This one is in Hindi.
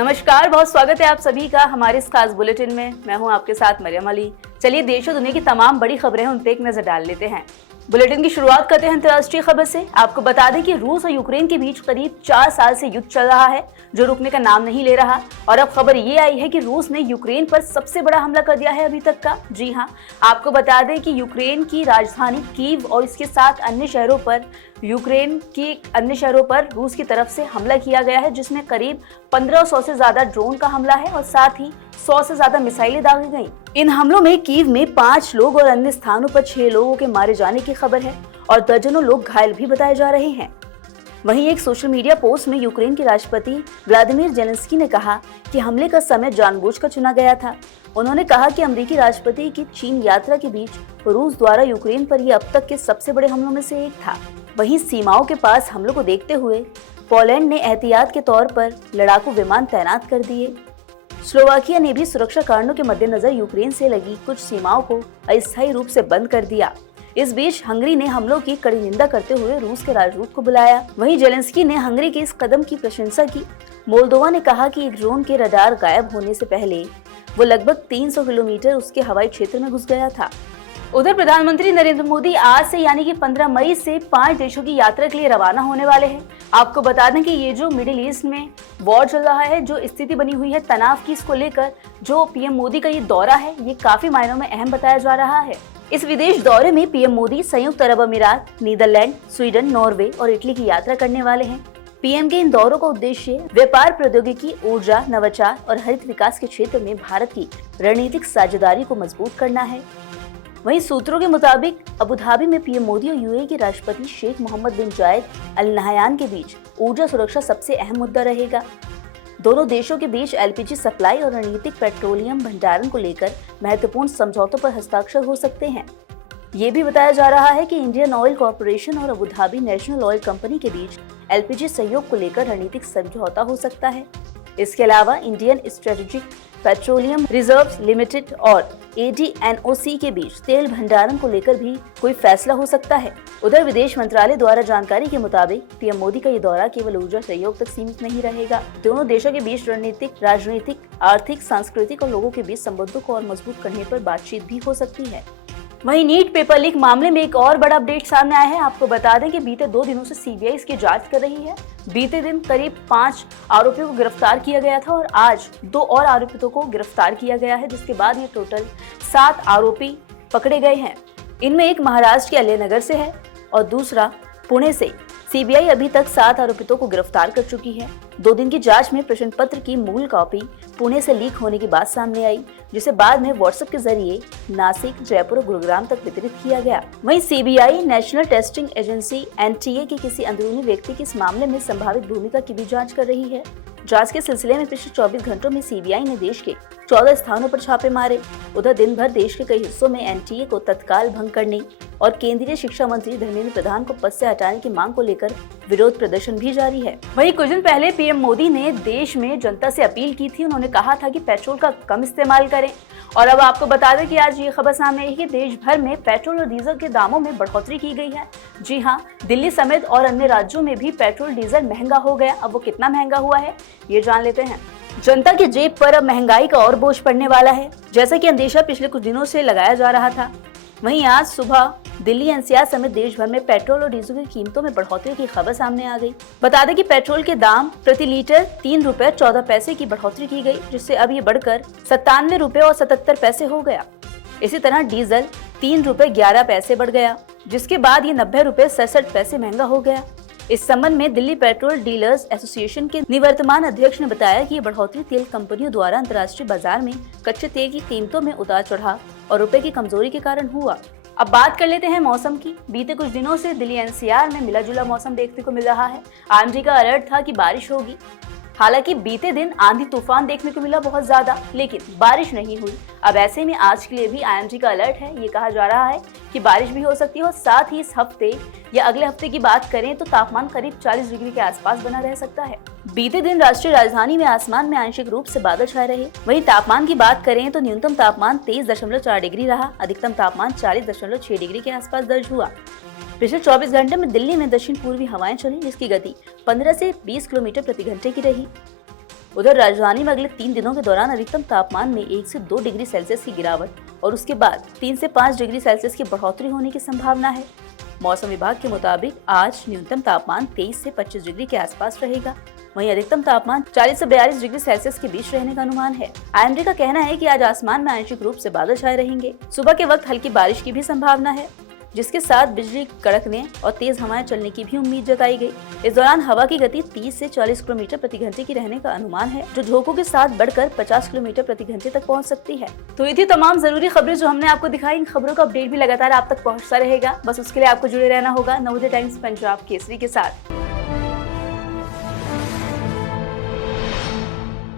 नमस्कार, बहुत स्वागत है आप सभी का हमारे इस खास बुलेटिन में। मैं हूं आपके साथ मरियम अली। चलिए देश और दुनिया की तमाम बड़ी खबरें हैं उन पे एक नजर डाल लेते हैं। बुलेटिन की शुरुआत करते हैं अंतर्राष्ट्रीय खबर से। आपको बता दें कि रूस और यूक्रेन के बीच करीब 4 साल से युद्ध चल रहा है, जो रुकने का नाम नहीं ले रहा। और अब खबर ये आई है कि रूस ने यूक्रेन पर सबसे बड़ा हमला कर दिया है अभी तक का। जी हाँ, आपको बता दें कि यूक्रेन की राजधानी कीव और इसके साथ अन्य शहरों पर रूस की तरफ से हमला किया गया है, जिसमें करीब 1500 से ज्यादा ड्रोन का हमला है और साथ ही 100 से ज्यादा मिसाइलें दागी गईं। इन हमलों में कीव में 5 लोग और अन्य स्थानों पर 6 लोगों के मारे जाने की खबर है और दर्जनों लोग घायल भी बताए जा रहे हैं। वहीं एक सोशल मीडिया पोस्ट में यूक्रेन के राष्ट्रपति व्लादिमीर जेलेंस्की ने कहा कि हमले का समय जानबूझकर चुना गया था। उन्होंने कहा कि अमेरिकी राष्ट्रपति की चीन यात्रा के बीच रूस द्वारा यूक्रेन पर यह अब तक के सबसे बड़े हमलों में से एक था। वहीं सीमाओं के पास हमलों को देखते हुए पोलैंड ने एहतियात के तौर पर लड़ाकू विमान तैनात कर दिए। स्लोवाकिया ने भी सुरक्षा कारणों के मद्देनजर यूक्रेन से लगी कुछ सीमाओं को अस्थायी रूप से बंद कर दिया। इस बीच हंगरी ने हमलों की कड़ी निंदा करते हुए रूस के राजदूत को बुलाया। वहीं जेलेंस्की ने हंगरी के इस कदम की प्रशंसा की। मोल्दोवा ने कहा कि एक ड्रोन के रडार गायब होने से पहले वो लगभग 300 किलोमीटर उसके हवाई क्षेत्र में घुस गया था। उधर प्रधानमंत्री नरेंद्र मोदी आज से यानी कि 15 मई से 5 देशों की यात्रा के लिए रवाना होने वाले हैं। आपको बता दें कि ये जो मिडिल ईस्ट में वॉर चल रहा है, जो स्थिति बनी हुई है तनाव की, इसको लेकर जो पीएम मोदी का ये दौरा है, ये काफी मायनों में अहम बताया जा रहा है। इस विदेश दौरे में पीएम मोदी संयुक्त अरब अमीरात, नीदरलैंड, स्वीडन, नॉर्वे और इटली की यात्रा करने वाले हैं। पीएम के इन दौरों का उद्देश्य व्यापार, प्रौद्योगिकी, ऊर्जा, नवाचार और हरित विकास के क्षेत्र में भारत की रणनीतिक साझेदारी को मजबूत करना है। वहीं सूत्रों के मुताबिक अबुधाबी में पीएम मोदी और यूएई के राष्ट्रपति शेख मोहम्मद बिन जायद अल नहयान के बीच ऊर्जा सुरक्षा सबसे अहम मुद्दा रहेगा। दोनों देशों के बीच एलपीजी सप्लाई और रणनीतिक पेट्रोलियम भंडारण को लेकर महत्वपूर्ण समझौतों पर हस्ताक्षर हो सकते हैं। ये भी बताया जा रहा है कि इंडियन ऑयल कॉर्पोरेशन और अबुधाबी नेशनल ऑयल कंपनी के बीच एलपीजी सहयोग को लेकर रणनीतिक समझौता हो सकता है। इसके अलावा Indian strategic petroleum reserves limited और ADNOC के बीच तेल भंडारण को लेकर भी कोई फैसला हो सकता है। उधर विदेश मंत्रालय द्वारा जानकारी के मुताबिक पीएम मोदी का ये दौरा केवल ऊर्जा सहयोग तक सीमित नहीं रहेगा। दोनों देशों के बीच रणनीतिक, राजनीतिक, आर्थिक, सांस्कृतिक और लोगों के बीच संबंधों को और मजबूत करने पर बातचीत भी हो सकती है। वहीं नीट पेपर लीक मामले में एक और बड़ा अपडेट सामने आया है। आपको बता दें कि बीते 2 दिनों से सीबीआई इसकी जांच कर रही है। बीते दिन करीब 5 आरोपियों को गिरफ्तार किया गया था और आज 2 और आरोपितों को गिरफ्तार किया गया है, जिसके बाद ये टोटल 7 आरोपी पकड़े गए हैं। इनमें एक महाराष्ट्र के अलीनगर से है और दूसरा पुणे से। सीबीआई अभी तक 7 आरोपितों को गिरफ्तार कर चुकी है। 2 दिन की जांच में प्रश्न पत्र की मूल कॉपी पुणे से लीक होने की बात सामने आई, जिसे बाद में व्हाट्सएप के जरिए नासिक, जयपुर और गुरुग्राम तक वितरित किया गया। वहीं CBI national testing agency NTA के किसी अंदरूनी व्यक्ति की इस मामले में संभावित भूमिका की भी जांच कर रही है। जांच के सिलसिले में पिछले 24 घंटों में सीबीआई ने देश के 14 स्थानों पर छापे मारे। उधर दिन भर देश के कई हिस्सों में NTA को तत्काल भंग करने और केंद्रीय शिक्षा मंत्री धर्मेंद्र प्रधान को पद से हटाने की मांग को लेकर विरोध प्रदर्शन भी जारी है। वहीं कुछ दिन पहले पीएम मोदी ने देश में जनता से अपील की थी। उन्होंने कहा था कि पेट्रोल का कम इस्तेमाल करें। और अब आपको बता दें कि आज ये खबर सामने आई है कि देश भर में पेट्रोल और डीजल के दामों में बढ़ोतरी की गई है। जी हाँ, दिल्ली समेत और अन्य राज्यों में भी पेट्रोल डीजल महंगा हो गया। अब वो कितना महंगा हुआ है, ये जान लेते हैं। जनता की जेब पर अब महंगाई का और बोझ पड़ने वाला है, जैसा कि अंदेशा पिछले कुछ दिनों से लगाया जा रहा था। वहीं आज सुबह दिल्ली NCR समेत देश भर में पेट्रोल और डीजल की कीमतों में बढ़ोतरी की खबर सामने आ गई। बता दें कि पेट्रोल के दाम प्रति लीटर 3 रुपए 14 पैसे की बढ़ोतरी की गई, जिससे अब ये बढ़कर 97 रुपए और 77 पैसे हो गया। इसी तरह डीजल 3 रुपए 11 पैसे बढ़ गया, जिसके बाद ये 90 रुपए 67 पैसे महंगा हो गया। इस संबंध में दिल्ली पेट्रोल डीलर्स एसोसिएशन के निवर्तमान अध्यक्ष ने बताया कि ये बढ़ोतरी तेल कंपनियों द्वारा अंतर्राष्ट्रीय बाजार में कच्चे तेल की कीमतों में उतार चढ़ाव और रुपए की कमजोरी के कारण हुआ। अब बात कर लेते हैं मौसम की। बीते कुछ दिनों से दिल्ली NCR में मिला जुला मौसम देखने को मिल रहा है। IMD का अलर्ट था कि बारिश होगी। हालांकि बीते दिन आंधी तूफान देखने को मिला बहुत ज्यादा, लेकिन बारिश नहीं हुई। अब ऐसे में आज के लिए भी IMD का अलर्ट है। ये कहा जा रहा है कि बारिश भी हो सकती है और साथ ही इस हफ्ते या अगले हफ्ते की बात करें तो तापमान करीब 40 डिग्री के आसपास बना रह सकता है। बीते दिन राष्ट्रीय राजधानी में आसमान में आंशिक रूप से बादल छाए रहे। वहीं तापमान की बात करें तो न्यूनतम तापमान 23.4 डिग्री रहा, अधिकतम तापमान 40.6 डिग्री के आसपास दर्ज हुआ। पिछले 24 घंटे में दिल्ली में दक्षिण पूर्वी हवाएं चली, जिसकी गति 15 से 20 किलोमीटर प्रति घंटे की रही। उधर राजधानी में अगले 3 दिनों के दौरान अधिकतम तापमान में 1 से 2 डिग्री सेल्सियस की गिरावट और उसके बाद 3 से 5 डिग्री सेल्सियस की बढ़ोतरी होने की संभावना है। मौसम विभाग के मुताबिक आज न्यूनतम तापमान 23 से 25 डिग्री के आसपास रहेगा, वहीं अधिकतम तापमान 40 से 42 डिग्री सेल्सियस के बीच रहने का अनुमान है। IMD का कहना है कि आज आसमान में आंशिक रूप से बादल छाए रहेंगे। सुबह के वक्त हल्की बारिश की भी संभावना है, जिसके साथ बिजली कड़कने और तेज हवाएं चलने की भी उम्मीद जताई गई। इस दौरान हवा की गति 30 से 40 किलोमीटर प्रति घंटे की रहने का अनुमान है, जो झोंकों के साथ बढ़कर 50 किलोमीटर प्रति घंटे तक पहुंच सकती है। तो ये थी तमाम जरूरी खबरें जो हमने आपको दिखाई। इन खबरों का अपडेट भी लगातार आप तक पहुंचता रहेगा, बस उसके लिए आपको जुड़े रहना होगा नवोदय टाइम्स पंजाब केसरी के साथ।